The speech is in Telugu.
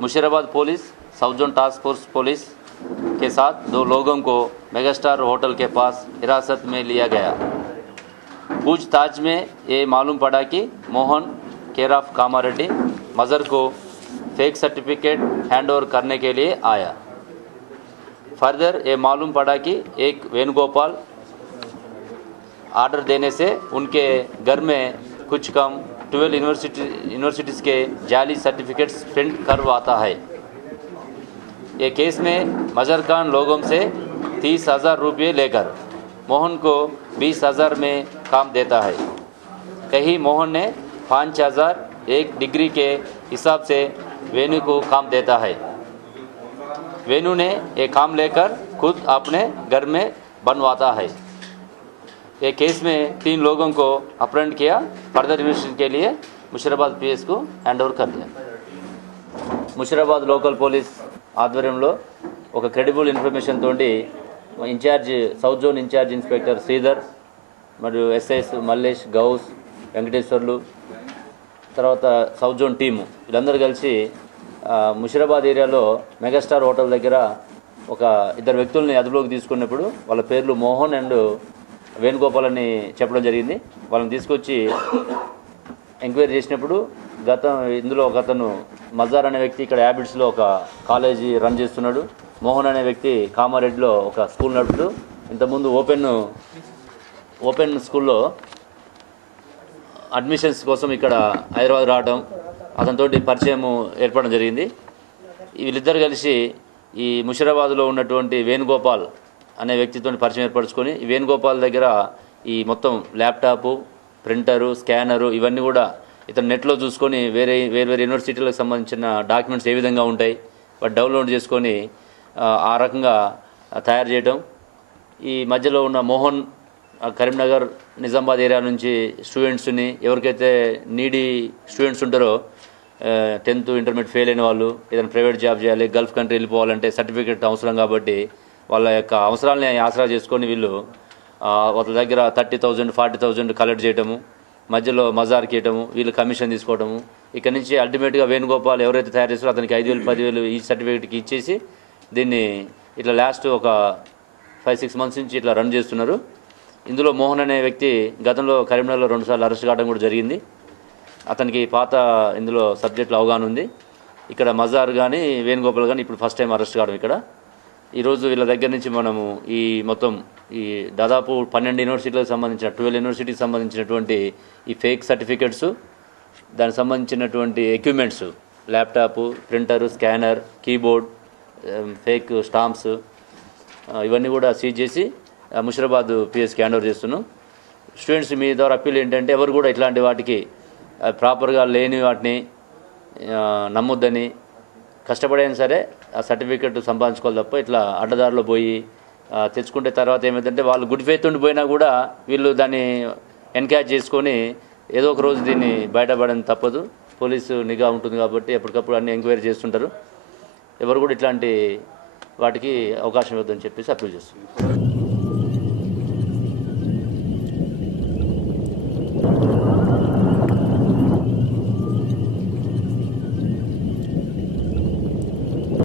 Musheerabad police south zone task force police के साथ 2 लोगों को मेगास्टार होटल के पास हिरासत में लिया गया। पूछताछ में ये मालूम पड़ा कि मोहन केयर ऑफ कामारेड्डी मज़र को फेक सर्टिफिकेट हैंड ओवर करने के लिए आया। फर्दर ये मालूम पड़ा कि एक वेणुगोपाल ऑर्डर देने से उनके घर में कुछ कम 12 यूनिवर्सिटीज़ के जाली सर्टिफिकेट्स प्रिंट करवाता है। ये केस में मज़र खान लोगों से 30,000 रुपये लेकर मोहन को 20,000 में काम देता है। कहीं मोहन ने 5,000 एक डिग्री के हिसाब से वेणु को काम देता है। वेणु ने ये काम लेकर खुद अपने घर में बनवाता है। ये केस में 3 लोगों को अपहरण किया। फर्दर इन्वेस्टिगेशन के लिए मुशीराबाद पीएस को హ్యాండ్ ఓవర్ कर दिया। ముషీరాబాద్ లోకల్ పోలీస్ ఆధ్వర్యంలో ఒక క్రెడిబుల్ ఇన్ఫర్మేషన్ తోటి incharge south zone incharge inspector Sridhar మరియు ఎస్ఐస్ మల్లేష్ గౌస్ వెంకటేశ్వర్లు తర్వాత సౌత్ జోన్ టీము వీళ్ళందరూ కలిసి ముషీరాబాద్ ఏరియాలో మెగాస్టార్ హోటల్ దగ్గర ఒక 2 వ్యక్తుల్ని అదుపులోకి తీసుకున్నప్పుడు వాళ్ళ పేర్లు మోహన్ అండ్ వేణుగోపాల్ అని చెప్పడం జరిగింది। వాళ్ళని తీసుకొచ్చి ఎంక్వైరీ చేసినప్పుడు ఇందులో ఒక అతను మజార్ అనే వ్యక్తి ఇక్కడ హ్యాబిట్స్లో ఒక కాలేజీ రన్ చేస్తున్నాడు। మోహన్ అనే వ్యక్తి కామారెడ్డిలో ఒక స్కూల్ నడుపుతూ ఇంతకుముందు ఓపెన్ స్కూల్లో అడ్మిషన్స్ కోసం ఇక్కడ హైదరాబాద్ రావడం అతనితోటి పరిచయం ఏర్పడడం జరిగింది। వీళ్ళిద్దరు కలిసి ఈ ముషీరాబాద్లో ఉన్నటువంటి వేణుగోపాల్ అనే వ్యక్తితో పరిచయం ఏర్పరచుకొని ఈ వేణుగోపాల్ దగ్గర ఈ మొత్తం ల్యాప్టాపు ప్రింటరు స్కానరు ఇవన్నీ కూడా ఇతను నెట్లో చూసుకొని వేరే యూనివర్సిటీలకు సంబంధించిన డాక్యుమెంట్స్ ఏ విధంగా ఉంటాయి వాటి డౌన్లోడ్ చేసుకొని ఆ రకంగా తయారు చేయడం। ఈ మధ్యలో ఉన్న మోహన్ కరీంనగర్ నిజామాబాద్ ఏరియా నుంచి స్టూడెంట్స్ని ఎవరికైతే నీడీ స్టూడెంట్స్ ఉంటారో 10th ఇంటర్మీడియట్ ఫెయిల్ అయిన వాళ్ళు ఏదైనా ప్రైవేట్ జాబ్ చేయాలి గల్ఫ్ కంట్రీ వెళ్ళిపోవాలంటే సర్టిఫికేట్ అవసరం కాబట్టి వాళ్ళ యొక్క అవసరాలని ఆసరా చేసుకొని వీళ్ళు వాళ్ళ దగ్గర 30,000 40,000 కలెక్ట్ చేయటము మధ్యలో మజార్కి ఇవ్వటము వీళ్ళు కమిషన్ తీసుకోవటము ఇక్కడ నుంచి అల్టిమేట్గా వేణుగోపాల్ ఎవరైతే తయారు చేస్తారో అతనికి 5,000 10,000 ఈ సర్టిఫికేట్కి ఇచ్చేసి దీన్ని ఇట్లా లాస్ట్ ఒక 5-6 మంత్స్ నుంచి ఇట్లా రన్ చేస్తున్నారు। ఇందులో మోహన్ అనే వ్యక్తి గతంలో కరీంనగర్లో 2 సార్లు అరెస్ట్ కావడం కూడా జరిగింది। అతనికి పాత ఇందులో సబ్జెక్టులో అవగాహన ఉంది। ఇక్కడ మజార్ కానీ వేణుగోపాల్ కానీ ఇప్పుడు ఫస్ట్ టైం అరెస్ట్ కావడం ఇక్కడ ఈరోజు వీళ్ళ దగ్గర నుంచి మనము ఈ మొత్తం ఈ దాదాపు 12 యూనివర్సిటీలకు సంబంధించిన 12 యూనివర్సిటీకి సంబంధించినటువంటి ఈ ఫేక్ సర్టిఫికెట్స్ దానికి సంబంధించినటువంటి equipments laptop printer scanner keyboard fake stamps ఇవన్నీ కూడా సీజ్ చేసి ముషీరాబాద్ పిఎస్కి హ్యాండ్ ఓవర్ చేస్తున్నాం। స్టూడెంట్స్ మీ ద్వారా అప్పీల్ ఏంటంటే ఎవరు కూడా ఇట్లాంటి వాటికి ప్రాపర్గా లేని వాటిని నమ్మొద్దని కష్టపడైనా సరే ఆ సర్టిఫికెట్ సంపాదించుకోవాలి తప్ప ఇట్లా అడ్డదారిలో పోయి తెచ్చుకుంటే తర్వాత ఏమైందంటే వాళ్ళు గుడ్ ఫెయిత్ ఉండి పోయినా కూడా వీళ్ళు దాన్ని ఎన్కరేజ్ చేసుకొని ఏదో ఒక రోజు దీన్ని బయటపడని తప్పదు। పోలీసు నిఘా ఉంటుంది కాబట్టి ఎప్పటికప్పుడు అన్ని ఎంక్వైరీ చేస్తుంటారు। ఎవరు కూడా ఇట్లాంటి వాటికి అవకాశం ఇవ్వద్దని చెప్పేసి అప్పీల్ చేస్తున్నారు।